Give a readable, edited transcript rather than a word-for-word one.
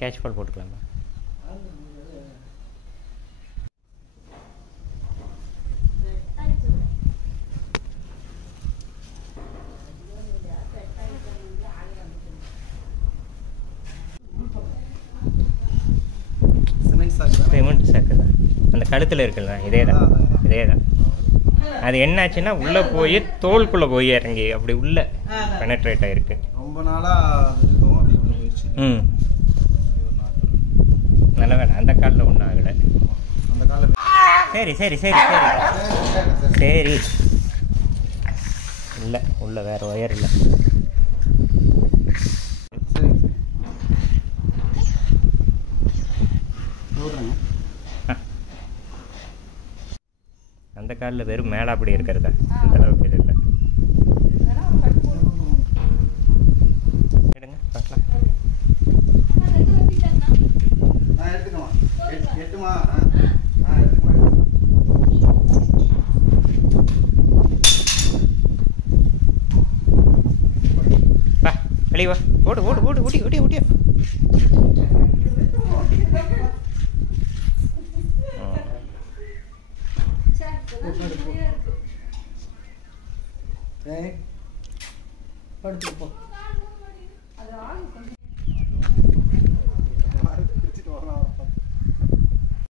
Catch பால் போட்டுக்கலாமா? Cement சாக்கு தான் அந்த கழுத்தில் இருக்குல்ல, இதே தான். அது என்னாச்சுன்னா உள்ளே போய் தோலுக்குள்ளே போய் இறங்கி அப்படி உள்ளே பெனட்ரேட் ஆகிருக்கு. ரொம்ப நாளாக ம், நல்ல வேலை அந்த காலில் ஒன்றும் ஆகலை. அந்த காலில் சரி சரி சரி சரி சரி. இல்லை உள்ள வேறு ஒயர் இல்லை. அந்த காலில் வெறும் மேலே அப்படி இருக்கிறதா, அந்த அளவுக்கு இது இல்லை. எடுங்க பார்க்கலாம். வா வெளியே வா, ஓடு ஓடு ஓடு ஓடி ஓடி ஓடியா. படுத்துப்போ. அது ஆகும் கொஞ்சம்